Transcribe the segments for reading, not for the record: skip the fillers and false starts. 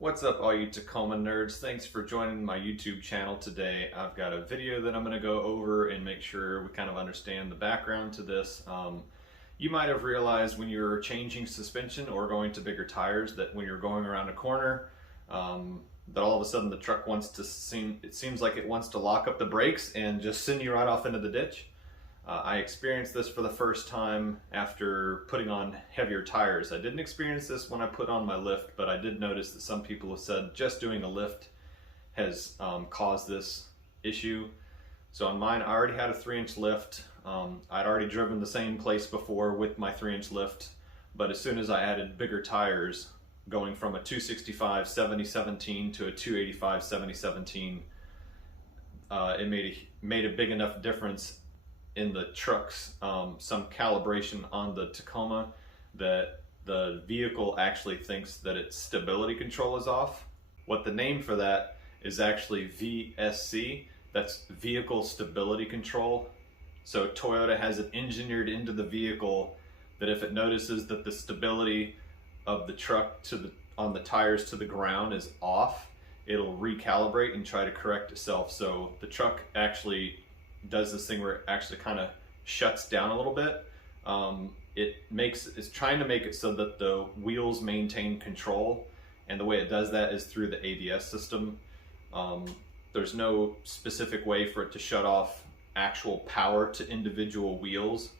What's up, all you Tacoma nerds? Thanks for joining my YouTube channel today. I've got a video that I'm going to go over and make sure we kind of understand the background to this. You might have realized when you're changing suspension or going to bigger tires that when you're going around a corner, that all of a sudden the truck it seems like it wants to lock up the brakes and just send you right off into the ditch. I experienced this for the first time after putting on heavier tires. I didn't experience this when I put on my lift, but I did notice that some people have said just doing a lift has caused this issue. So on mine, I already had a 3-inch lift. I'd already driven the same place before with my 3-inch lift, but as soon as I added bigger tires, going from a 265 7017 to a 285 7017, it made a big enough difference in the truck's some calibration on the Tacoma that the vehicle actually thinks that its stability control is off. What the name for that is actually VSC, that's vehicle stability control. So Toyota has it engineered into the vehicle that if it notices that the stability of the truck on the tires to the ground is off, it'll recalibrate and try to correct itself. So the truck actually does this thing where it actually kind of shuts down a little bit. It's trying to make it so that the wheels maintain control, and the way it does that is through the ABS system. There's no specific way for it to shut off actual power to individual wheels,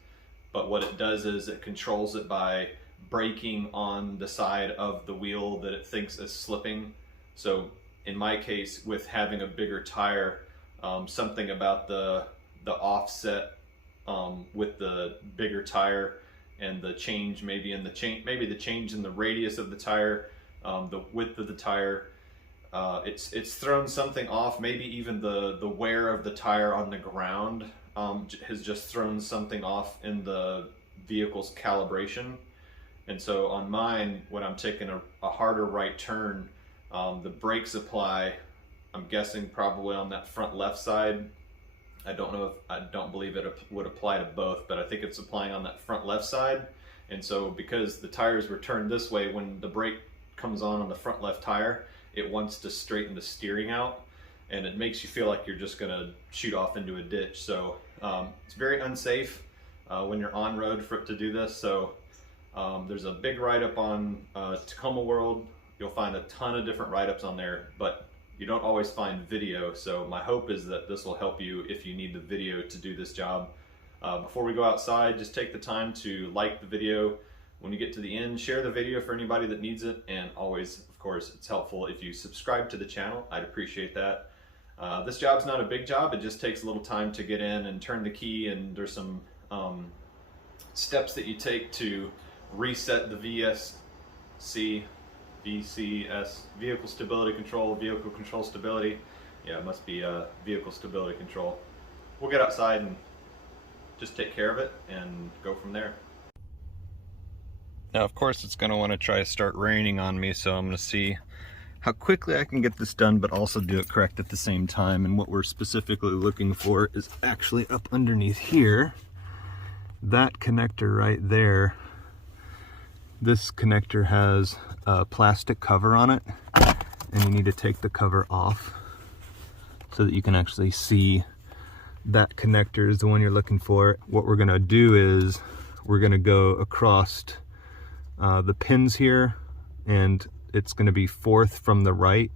but what it does is it controls it by braking on the side of the wheel that it thinks is slipping. So in my case, with having a bigger tire, something about the offset with the bigger tire and the change maybe the change in the radius of the tire, the width of the tire, it's thrown something off. Maybe even the wear of the tire on the ground has just thrown something off in the vehicle's calibration. And so on mine, when I'm taking a harder right turn, the brakes apply, I'm guessing probably on that front left side. I don't believe it would apply to both, but I think it's applying on that front left side. And so because the tires were turned this way, when the brake comes on the front left tire, it wants to straighten the steering out, and it makes you feel like you're just gonna shoot off into a ditch. So it's very unsafe when you're on road for it to do this. So there's a big write-up on Tacoma World. You'll find a ton of different write-ups on there, but you don't always find video. So my hope is that this will help you if you need the video to do this job. Before we go outside, just take the time to like the video. When you get to the end, share the video for anybody that needs it. And always, of course, it's helpful if you subscribe to the channel. I'd appreciate that. This job's not a big job. It just takes a little time to get in and turn the key. And there's some steps that you take to reset the VCS, vehicle stability control, vehicle control stability. Yeah, it must be vehicle stability control. We'll get outside and just take care of it and go from there. Now, of course, it's going to want to try to start raining on me, so I'm going to see how quickly I can get this done, but also do it correct at the same time. And what we're specifically looking for is actually up underneath here. That connector right there, this connector has a plastic cover on it, and you need to take the cover off so that you can actually see that connector is the one you're looking for. What we're going to do is we're going to go across the pins here, and it's going to be 4th from the right,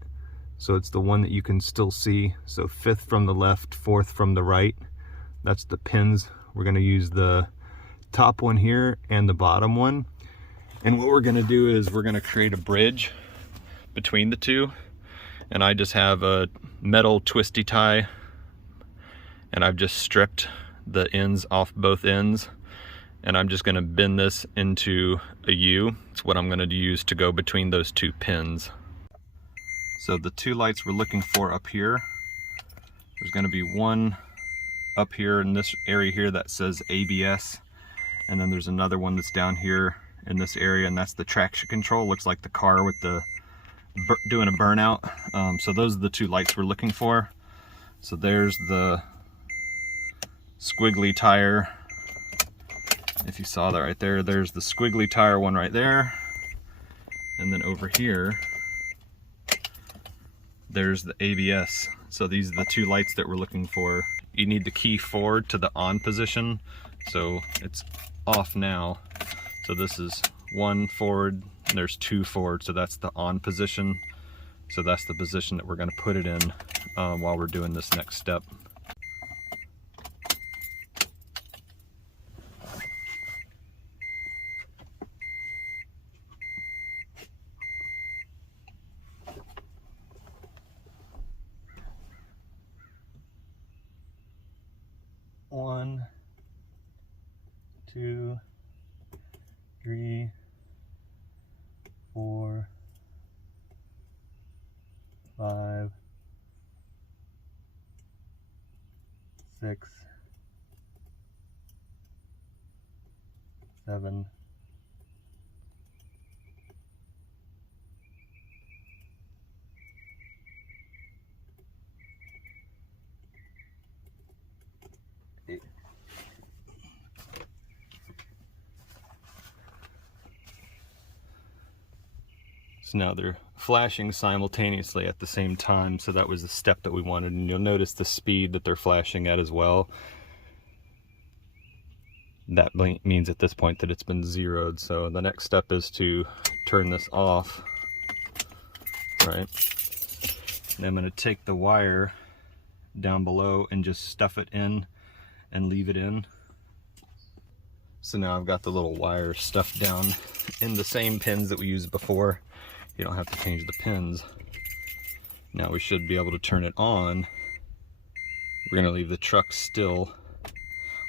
so it's the one that you can still see. So 5th from the left, 4th from the right, that's the pins. We're going to use the top one here and the bottom one. And what we're going to do is we're going to create a bridge between the two. And I just have a metal twisty tie, and I've just stripped the ends off both ends. And I'm just going to bend this into a U. It's what I'm going to use to go between those two pins. So the two lights we're looking for up here, there's going to be one up here in this area here that says ABS. And then there's another one that's down here in this area, and that's the traction control. Looks like the car with the doing a burnout. So those are the two lights we're looking for. So there's the squiggly tire. If you saw that right there, there's the squiggly tire one right there. And then over here there's the ABS. So these are the two lights that we're looking for. You need the key forward to the on position. So it's off now. So this is 1 forward, and there's 2 forward. So that's the on position. So that's the position that we're gonna put it in while we're doing this next step. One, 2, 3, 4, 5, 6, 7, 8. So now they're flashing simultaneously at the same time, so that was the step that we wanted, and you'll notice the speed that they're flashing at as well. That means at this point that it's been zeroed. So the next step is to turn this off, right? And I'm going to take the wire down below and just stuff it in and leave it in. So now I've got the little wire stuffed down in the same pins that we used before. You don't have to change the pins. Now we should be able to turn it on. We're going to leave the truck still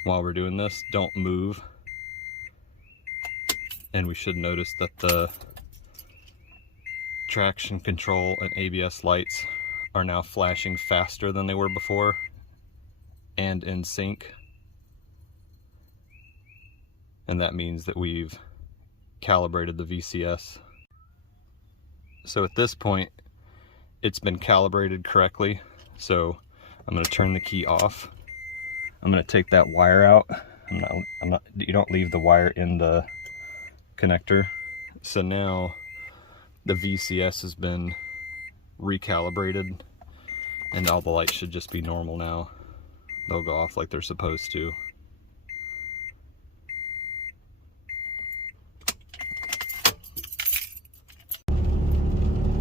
while we're doing this. Don't move. And we should notice that the traction control and ABS lights are now flashing faster than they were before and in sync. And that means that we've calibrated the VCS. So at this point, it's been calibrated correctly. So I'm going to turn the key off. I'm going to take that wire out. You don't leave the wire in the connector. So now the VCS has been recalibrated and all the lights should just be normal now. They'll go off like they're supposed to.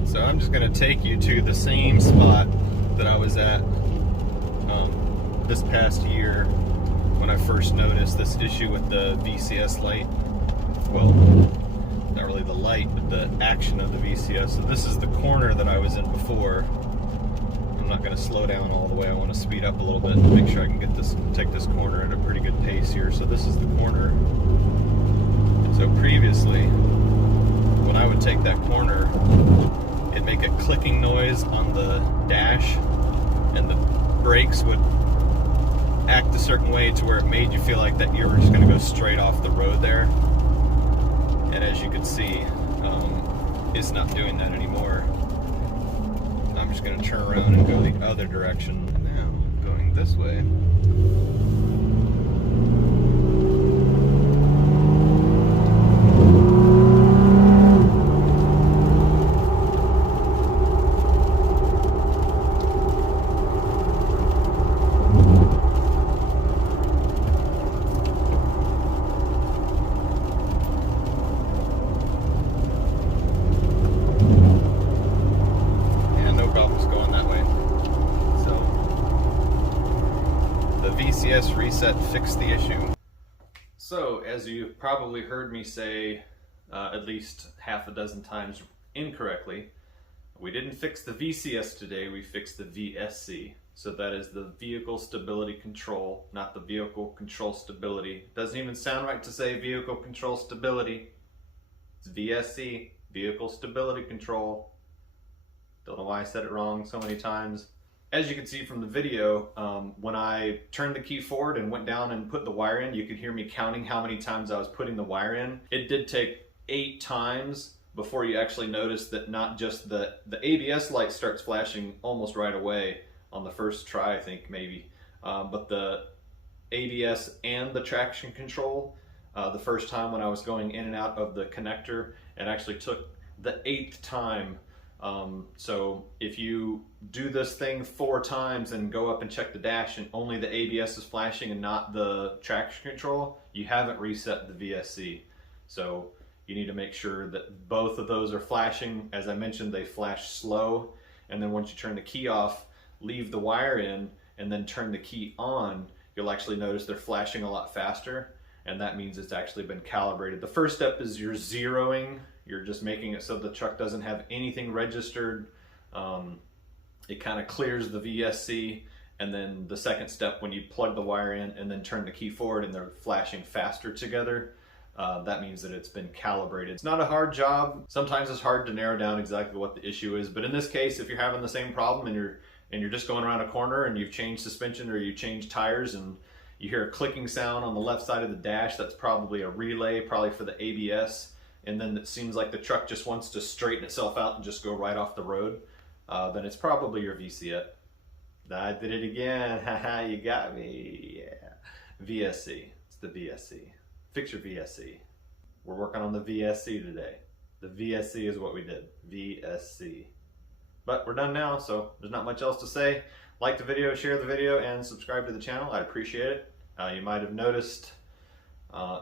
So I'm just going to take you to the same spot that I was at this past year when I first noticed this issue with the VCS light. Well, not really the light, but the action of the VCS. So this is the corner that I was in before. I'm not going to slow down all the way. I want to speed up a little bit and make sure I can take this corner at a pretty good pace here. So this is the corner. So previously, when I would take that corner, it'd make a clicking noise on the dash, and the brakes would act a certain way to where it made you feel like that you were just going to go straight off the road there. And as you can see, it's not doing that anymore. I'm just going to turn around and go the other direction. Now, going this way. VCS reset fixed the issue. So, as you've probably heard me say at least half a dozen times incorrectly, we didn't fix the VCS today, we fixed the VSC. So that is the Vehicle Stability Control, not the Vehicle Control Stability. Doesn't even sound right to say Vehicle Control Stability. It's VSC, Vehicle Stability Control. Don't know why I said it wrong so many times. As you can see from the video, when I turned the key forward and went down and put the wire in, you could hear me counting how many times I was putting the wire in. It did take 8 times before you actually notice that not just the ABS light starts flashing almost right away on the first try, I think maybe, but the ABS and the traction control, the first time when I was going in and out of the connector, it actually took the 8th time So if you do this thing 4 times and go up and check the dash and only the ABS is flashing and not the traction control, you haven't reset the VSC. So you need to make sure that both of those are flashing. As I mentioned, they flash slow, and then once you turn the key off, leave the wire in and then turn the key on, you'll actually notice they're flashing a lot faster, and that means it's actually been calibrated. The first step is you're zeroing. You're just making it so the truck doesn't have anything registered. It kind of clears the VSC, and then the second step, when you plug the wire in and then turn the key forward and they're flashing faster together, that means that it's been calibrated. It's not a hard job. Sometimes it's hard to narrow down exactly what the issue is, but in this case, if you're having the same problem and you're just going around a corner and you've changed suspension or you changed tires and you hear a clicking sound on the left side of the dash, that's probably a relay, probably for the ABS. And then it seems like the truck just wants to straighten itself out and just go right off the road, then it's probably your VCS. I did it again. Haha, you got me. Yeah. VSC. It's the VSC. Fix your VSC. We're working on the VSC today. The VSC is what we did. VSC. But we're done now, so there's not much else to say. Like the video, share the video, and subscribe to the channel. I'd appreciate it. You might have noticed,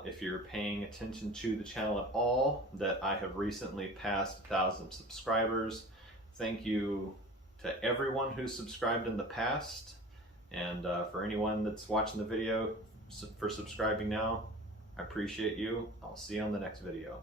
if you're paying attention to the channel at all, that I have recently passed 1,000 subscribers. Thank you to everyone who subscribed in the past, and for anyone that's watching the video for subscribing now, I appreciate you. I'll see you on the next video.